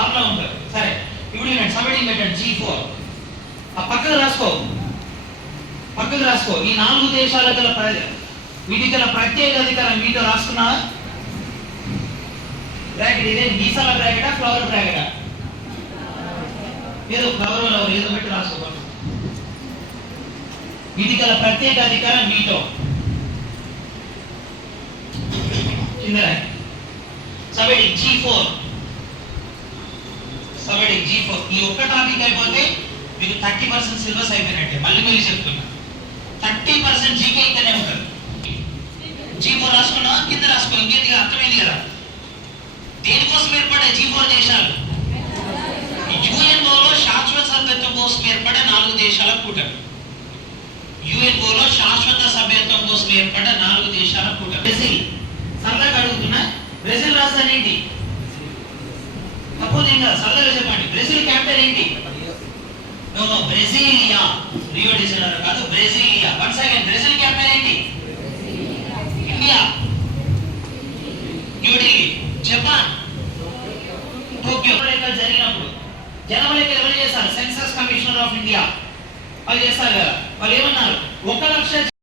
Formula ఉంటుంది. సరే ఇప్పుడు నేను సబ్హెడింగ్ పెట్టండి G4. ఆ పక్కకు రాసుకో. ఈ 4 దేశాల గల వీటికి గల ప్రత్యేక అధికారం వీటిలో రాసుకున్నా బ్రాకెట్. ఇదే మీసాల బ్రాకెటా ఫ్లవర్ బ్రాకెటా? ఏదో ఫ్లవర్ ఏదో పెట్టి రాసుకోవాలి. వీటికి గల ప్రత్యేక అధికారం వీటో కింద సబ్హెడింగ్ G4. ఈ ఒక్క టాపిక్ అయిపోతే మీకు 30% సిలబస్ అయిపోయినట్టే. మళ్ళీ చెప్తున్నా 30% జీకే ఇక్కడనే ఉంటుంది. G4 రాసుకున్నా కింద రాసుకో. ఇంకేంటి అర్థమైంది కదా? దేనికోసం ఏర్పడే G4 దేశాలు? యుఎన్ఓలో శాశ్వత సభ్యత్వం కోసం ఏర్పడే 4 దేశాల కూటమి. యుఎన్ఓలో శాశ్వత సభ్యత్వం కోసం ఏర్పడే 4 దేశాల కూటమి. బ్రెజిల్. సరదాగా అడుగుతున్నా, బ్రెజిల్ రాజధాని ఏంటి? తప్పదు ఇంకా సరదాగా చెప్పండి. బ్రెజిల్ క్యాపిటల్ ఏంటి? No Brasilia. Rio de Janeiro కాదు, Brasilia. Once again Brazil capital ఏంటి? ఇండియా. న్యూఢిల్లీ. Japan Tokyo. జరిగినప్పుడు జనాభా లెక్కలు ఎవరు చేస్తారు? సెన్సస్ కమిషనర్ ఆఫ్ ఇండియా వాళ్ళు చేస్తారు కదా. వాళ్ళు ఏమన్నారు? 1,00,000